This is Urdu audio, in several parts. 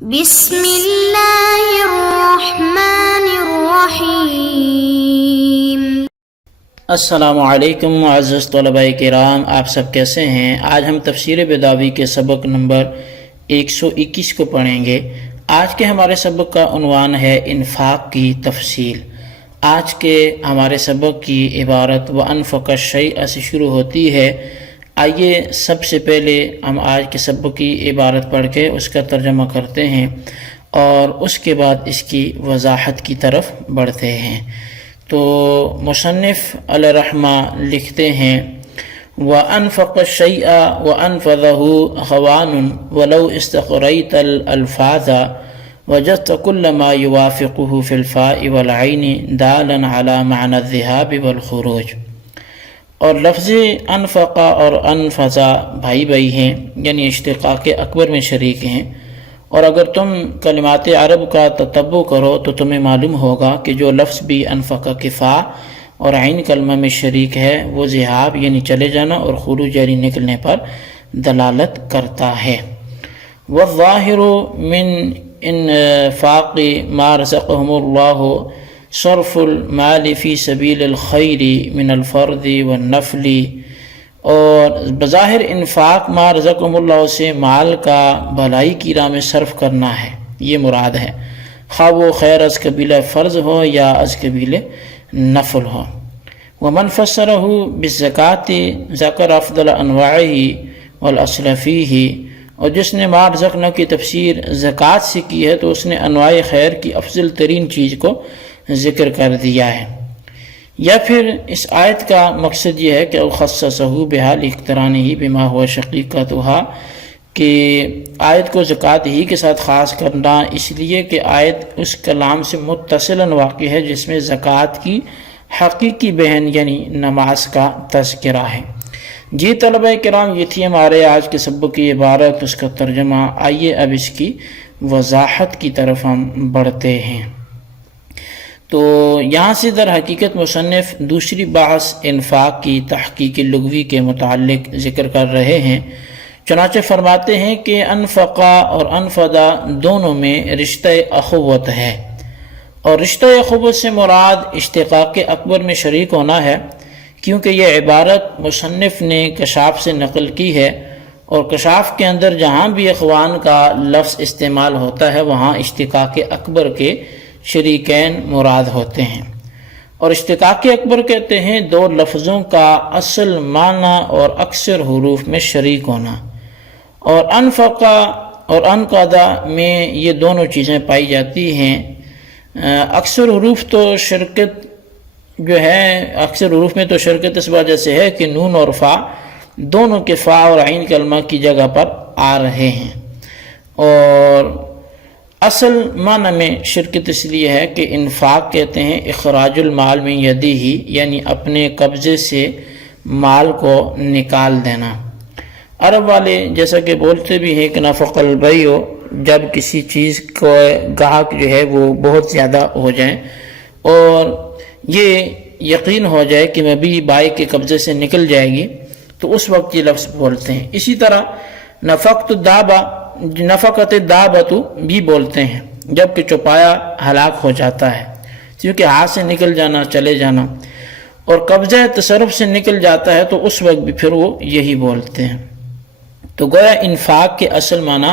بسم اللہ الرحمن الرحیم۔ السلام علیکم معزز طلباء کرام، آپ سب کیسے ہیں؟ آج ہم تفسیر بیضاوی کے سبق نمبر 121 کو پڑھیں گے۔ آج کے ہمارے سبق کا عنوان ہے انفاق کی تفصیل۔ آج کے ہمارے سبق کی عبارت وَأَنفَقَ الشَّيْءَ سے شروع ہوتی ہے۔ آئیے سب سے پہلے ہم آج کے سبق کی عبارت پڑھ کے اس کا ترجمہ کرتے ہیں اور اس کے بعد اس کی وضاحت کی طرف بڑھتے ہیں۔ تو مصنف علیہ رحمہ لکھتے ہیں وَأَنفَقَ الشَّيْءَ وَأَنفَذَهُ هَوَانٌ وَلَوْ اسْتَقْرَيْتَ الْأَلْفَاظَ وَجَدْتَ كُلَّ مَا يُوَافِقُهُ فِي الْفَاءِ وَالْعَيْنِ دَالًا عَلَى مَعْنَى الذِّهَابِ وَالْخُرُوجِ۔ اور لفظ انفقہ اور انفذا بھائی بھائی ہیں، یعنی اشتقاق اکبر میں شریک ہیں، اور اگر تم کلمات عرب کا تتبع کرو تو تمہیں معلوم ہوگا کہ جو لفظ بھی انفقہ کے فا اور عین کلمہ میں شریک ہے وہ ذہاب یعنی چلے جانا اور خروج یعنی نکلنے پر دلالت کرتا ہے۔ والظاہر من انفاق ما رزقهم اللہ صرف المال فی سبیل الخیر من الفرد والنفل، اور بظاہر انفاق ما رزقهم اللہ سے مال کا بھلائی کی راہ میں صرف کرنا ہے، یہ مراد ہے، خواہ وہ خیر از قبیل فرض ہو یا از قبیل نفل ہو۔ ومن فسرہ بالزکاة ذکر افضل انواعہ والاصل فیہ، اور جس نے ما رزقنا کی تفسیر زکوٰۃ سے کی ہے تو اس نے انواع خیر کی افضل ترین چیز کو ذکر کر دیا ہے۔ یا پھر اس آیت کا مقصد یہ ہے کہ خصصہ بہا لاقترانہ بما ہوا شقیقتھا، کہ آیت کو زکوٰۃ ہی کے ساتھ خاص کرنا اس لیے کہ آیت اس کلام سے متصلاً واقع ہے جس میں زکوٰۃ کی حقیقی بہن یعنی نماز کا تذکرہ ہے۔ جی طلبہ کرام، یہ تھی ہمارے آج کے سبق کی عبارت، اس کا ترجمہ۔ آئیے اب اس کی وضاحت کی طرف ہم بڑھتے ہیں۔ تو یہاں سے در حقیقت مصنف دوسری بحث انفاق کی تحقیق لغوی کے متعلق ذکر کر رہے ہیں۔ چنانچہ فرماتے ہیں کہ انفقا اور انفدا دونوں میں رشتہ اخوت ہے، اور رشتہ اخوت سے مراد اشتقاق اکبر میں شریک ہونا ہے، کیونکہ یہ عبارت مصنف نے کشاف سے نقل کی ہے، اور کشاف کے اندر جہاں بھی اخوان کا لفظ استعمال ہوتا ہے وہاں اشتقاق اکبر کے شریکین مراد ہوتے ہیں۔ اور اشتقاق اکبر کہتے ہیں دو لفظوں کا اصل معنی اور اکثر حروف میں شریک ہونا، اور انفقا اور انقضا میں یہ دونوں چیزیں پائی جاتی ہیں۔ اکثر حروف میں تو شرکت اس وجہ سے ہے کہ نون اور فا دونوں کے فا اور عین کلمہ کی جگہ پر آ رہے ہیں، اور اصل معنی میں شرکت اس لیے ہے کہ انفاق کہتے ہیں اخراج المال من یدہ، یعنی اپنے قبضے سے مال کو نکال دینا۔ عرب والے جیسا کہ بولتے بھی ہیں کہ نفق البیع، جب کسی چیز کو گاہک جو ہے وہ بہت زیادہ ہو جائیں اور یہ یقین ہو جائے کہ میں بھی بائی کے قبضے سے نکل جائے گی تو اس وقت یہ لفظ بولتے ہیں۔ اسی طرح نفقت دابت بھی بولتے ہیں جب کہ چوپایا ہلاک ہو جاتا ہے، کیونکہ ہاتھ سے نکل جانا، چلے جانا، اور قبضہ تصرف سے نکل جاتا ہے تو اس وقت بھی پھر وہ یہی بولتے ہیں۔ تو گویا انفاق کے اصل معنی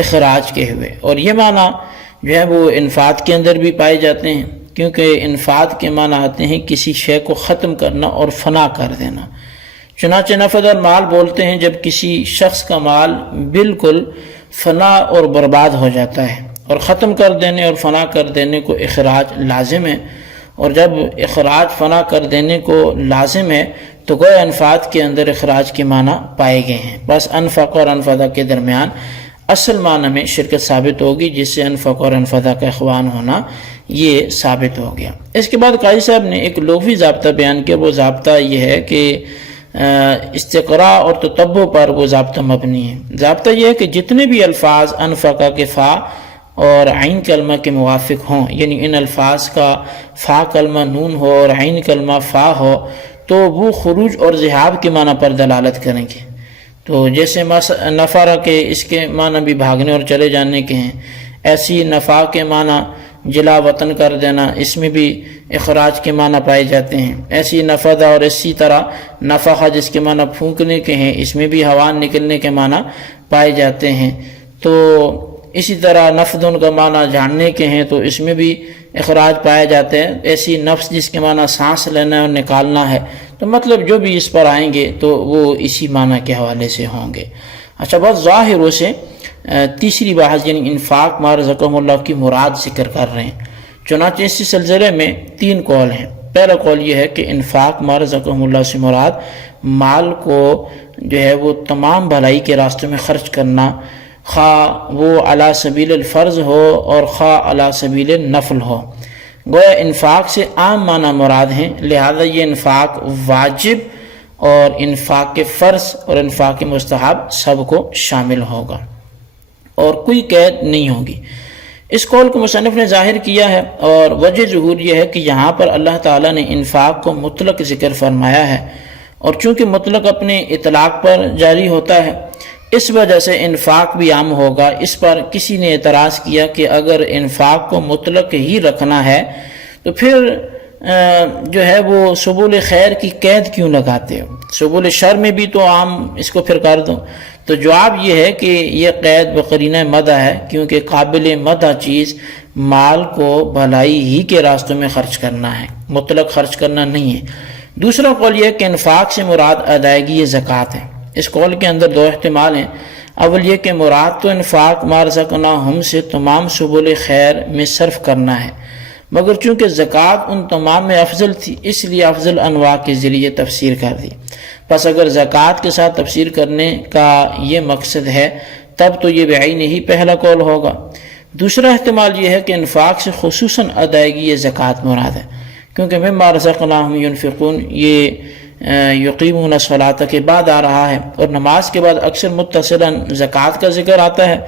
اخراج کے ہوئے، اور یہ معنی جو ہے وہ انفاق کے اندر بھی پائے جاتے ہیں، کیونکہ انفاق کے معنی آتے ہیں کسی شے کو ختم کرنا اور فنا کر دینا۔ چنانچہ نفد المال بولتے ہیں جب کسی شخص کا مال بالکل فنا اور برباد ہو جاتا ہے، اور ختم کر دینے اور فنا کر دینے کو اخراج لازم ہے، اور جب اخراج فنا کر دینے کو لازم ہے تو گویا انفاق کے اندر اخراج کے معنی پائے گئے ہیں۔ بس انفق اور انفدا کے درمیان اصل معنی میں شرکت ثابت ہوگی، جس سے انفق اور انفدا کا اخوان ہونا یہ ثابت ہو گیا۔ اس کے بعد قاضی صاحب نے ایک لغوی ضابطہ بیان کیا، وہ ضابطہ یہ ہے کہ استقراء اور تتبع پر وہ ضابطہ مبنی ہے۔ ضابطہ یہ ہے کہ جتنے بھی الفاظ انفقہ کے فا اور عین کلمہ کے موافق ہوں، یعنی ان الفاظ کا فا کلمہ نون ہو اور عین کلمہ فا ہو، تو وہ خروج اور ذہاب کے معنی پر دلالت کریں گے۔ تو جیسے نفر کے اس کے معنی بھی بھاگنے اور چلے جانے کے ہیں، ایسی نفع کے معنی جلا وطن کر دینا، اس میں بھی اخراج کے معنی پائے جاتے ہیں۔ ایسی نفذ اور اسی طرح نفخ جس کے معنی پھونکنے کے ہیں، اس میں بھی ہوا نکلنے کے معنی پائے جاتے ہیں۔ تو اسی طرح نفذ کا معنی جھاڑنے کے ہیں، تو اس میں بھی اخراج پائے جاتے ہیں۔ ایسی نفس جس کے معنی سانس لینا اور نکالنا ہے، تو مطلب جو بھی اس پر آئیں گے تو وہ اسی معنی کے حوالے سے ہوں گے۔ اچھا، بہت ظاہروں سے تیسری بحث یعنی انفاق ما رزقهم اللہ کی مراد ذکر کر رہے ہیں۔ چنانچہ اسی سلسلے میں 3 قول ہیں۔ پہلا قول یہ ہے کہ انفاق ما رزقهم اللہ سے مراد مال کو جو ہے وہ تمام بھلائی کے راستوں میں خرچ کرنا، خواہ وہ علی سبیل الفرض ہو اور خواہ علی سبیل النفل ہو۔ گویا انفاق سے عام معنی مراد ہیں، لہذا یہ انفاق واجب اور انفاق فرض اور انفاق مستحب سب کو شامل ہوگا اور کوئی قید نہیں ہوگی۔ اس قول کو مصنف نے ظاہر کیا ہے، اور وجہ ظہور یہ ہے کہ یہاں پر اللہ تعالیٰ نے انفاق کو مطلق ذکر فرمایا ہے، اور چونکہ مطلق اپنے اطلاق پر جاری ہوتا ہے اس وجہ سے انفاق بھی عام ہوگا۔ اس پر کسی نے اعتراض کیا کہ اگر انفاق کو مطلق ہی رکھنا ہے تو پھر جو ہے وہ سبل خیر کی قید کیوں لگاتے ہو؟ سبل شر میں بھی تو عام اس کو پھر کر دو۔ تو جواب یہ ہے کہ یہ قید بقرینہ مدح ہے، کیونکہ قابل مدح چیز مال کو بھلائی ہی کے راستوں میں خرچ کرنا ہے، مطلق خرچ کرنا نہیں ہے۔ دوسرا قول یہ ہے کہ انفاق سے مراد ادائیگی زکوٰۃ ہے۔ اس قول کے اندر 2 احتمال ہیں۔ اول یہ کہ مراد تو انفاق ما رزقناہم سے تمام سبل خیر میں صرف کرنا ہے، مگر چونکہ زکوٰۃ ان تمام میں افضل تھی اس لیے افضل انواع کے ذریعے تفسیر کر دی۔ پس اگر زکوٰۃ کے ساتھ تفسیر کرنے کا یہ مقصد ہے تب تو یہ بعین ہی پہلا قول ہوگا۔ دوسرا احتمال یہ ہے کہ انفاق سے خصوصاً ادائیگی زکوٰۃ مراد ہے، کیونکہ مما رزقناہم ينفقون یہ یقیمون الصلاۃ کے بعد آ رہا ہے، اور نماز کے بعد اکثر متصلاً زکوٰۃ کا ذکر آتا ہے۔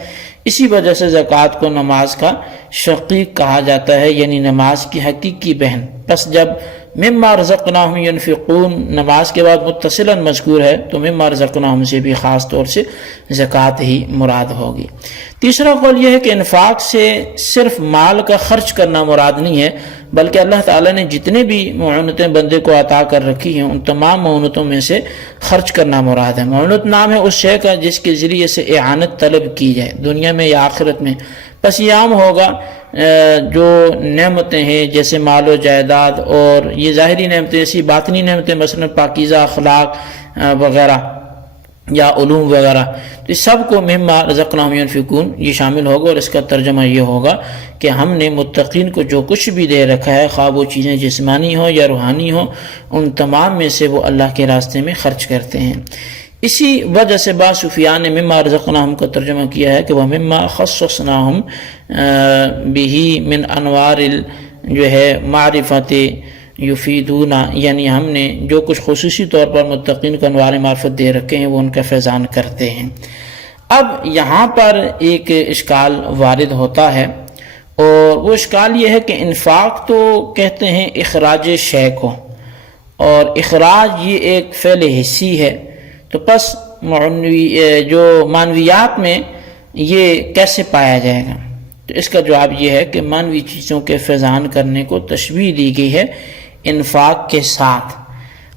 اسی وجہ سے زکوٰۃ کو نماز کا شقیق کہا جاتا ہے، یعنی نماز کی حقیقی بہن۔ پس جب مما رزقناہم ينفقون نماز کے بعد متصلاً مذکور ہے تو مما رزقناہم سے بھی خاص طور سے زکوٰۃ ہی مراد ہوگی۔ تیسرا قول یہ ہے کہ انفاق سے صرف مال کا خرچ کرنا مراد نہیں ہے، بلکہ اللہ تعالیٰ نے جتنے بھی معونتیں بندے کو عطا کر رکھی ہیں ان تمام معونتوں میں سے خرچ کرنا مراد ہے۔ معونت نام ہے اس شے کا جس کے ذریعے سے اعانت طلب کی جائے، دنیا میں یا آخرت میں۔ پس یہ عام ہوگا جو نعمتیں ہیں جیسے مال و جائیداد، اور یہ ظاہری نعمتیں، ایسی باطنی نعمتیں مثلا پاکیزہ اخلاق وغیرہ یا علوم وغیرہ، تو سب کو مما رزقناہم ينفقون یہ شامل ہوگا، اور اس کا ترجمہ یہ ہوگا کہ ہم نے متقین کو جو کچھ بھی دے رکھا ہے، خواہ وہ چیزیں جسمانی ہوں یا روحانی ہوں، ان تمام میں سے وہ اللہ کے راستے میں خرچ کرتے ہیں۔ اسی وجہ سے بعض صوفیاء نے مما رزقناہم کا ترجمہ کیا ہے کہ وہ مما خصصناہم بہ من انوار جو ہے معرفت یفیدونا، یعنی ہم نے جو کچھ خصوصی طور پر متقین کو انوار معرفت دے رکھے ہیں وہ ان کا فیضان کرتے ہیں۔ اب یہاں پر ایک اشکال وارد ہوتا ہے، اور وہ اشکال یہ ہے کہ انفاق تو کہتے ہیں اخراج شے کو، اور اخراج یہ ایک فعل حسی ہے، تو پس جو معنویات میں یہ کیسے پایا جائے گا؟ تو اس کا جواب یہ ہے کہ معنوی چیزوں کے فیضان کرنے کو تشبیہ دی گئی ہے انفاق کے ساتھ،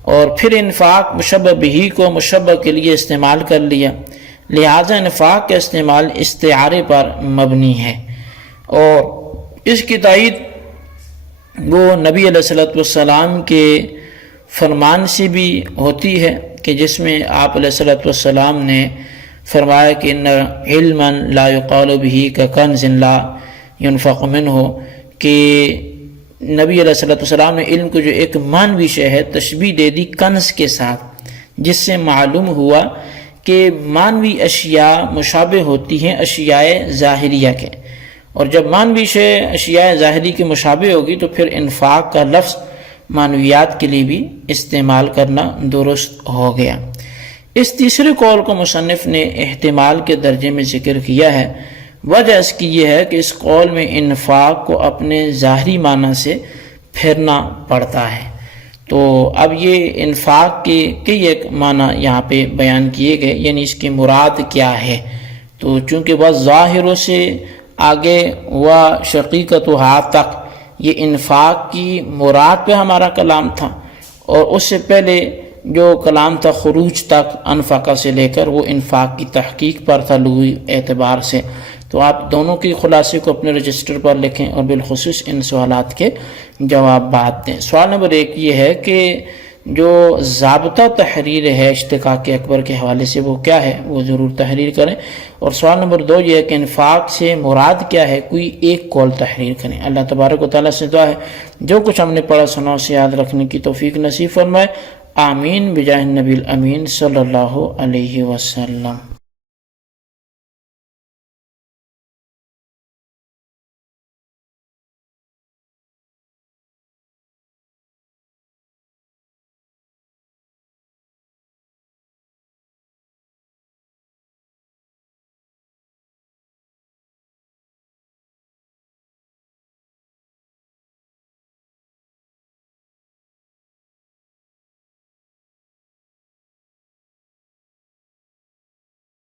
اور پھر انفاق مشبہ بہی کو مشبہ کے لیے استعمال کر لیا، لہذا انفاق کا استعمال استعارے پر مبنی ہے، اور اس کی تائید وہ نبی علیہ السلام کے فرمان سے بھی ہوتی ہے کہ جس میں آپ علیہ السلام نے فرمایا کہ ان علما لا یقال بہ ککنز لا ينفق منہ، کہ نبی علیہ السلام نے علم کو جو ایک معنوی شے ہے تشبیہ دے دی کنز کے ساتھ، جس سے معلوم ہوا کہ معنوی اشیاء مشابہ ہوتی ہیں اشیاء ظاہریہ کے، اور جب معنوی شے اشیاء ظاہری کے مشابہ ہوگی تو پھر انفاق کا لفظ معنویات کے لیے بھی استعمال کرنا درست ہو گیا۔ اس تیسرے قول کو مصنف نے احتمال کے درجے میں ذکر کیا ہے۔ وجہ اس کی یہ ہے کہ اس قول میں انفاق کو اپنے ظاہری معنی سے پھیرنا پڑتا ہے، تو اب یہ انفاق کے کئی ایک معنی یہاں پہ بیان کیے گئے، یعنی اس کی مراد کیا ہے. تو چونکہ وہ ظاہروں سے آگے ہوا شقیقتھا تک یہ انفاق کی مراد پہ ہمارا کلام تھا، اور اس سے پہلے جو کلام تھا خروج تک انفقہ سے لے کر وہ انفاق کی تحقیق پر تھا لغوی اعتبار سے. تو آپ دونوں کی خلاصے کو اپنے رجسٹر پر لکھیں اور بالخصوص ان سوالات کے جوابات دیں. سوال نمبر 1 یہ ہے کہ جو ضابطہ تحریر ہے اشتقاق اکبر کے حوالے سے وہ کیا ہے، وہ ضرور تحریر کریں. اور سوال نمبر 2 یہ ہے کہ انفاق سے مراد کیا ہے، کوئی ایک قول تحریر کریں. اللہ تبارک و تعالیٰ سے دعا ہے جو کچھ ہم نے پڑھا سنا اسے یاد رکھنے کی توفیق نصیب فرمائے. آمین بجاہ النبی الامین صلی اللہ علیہ وسلم.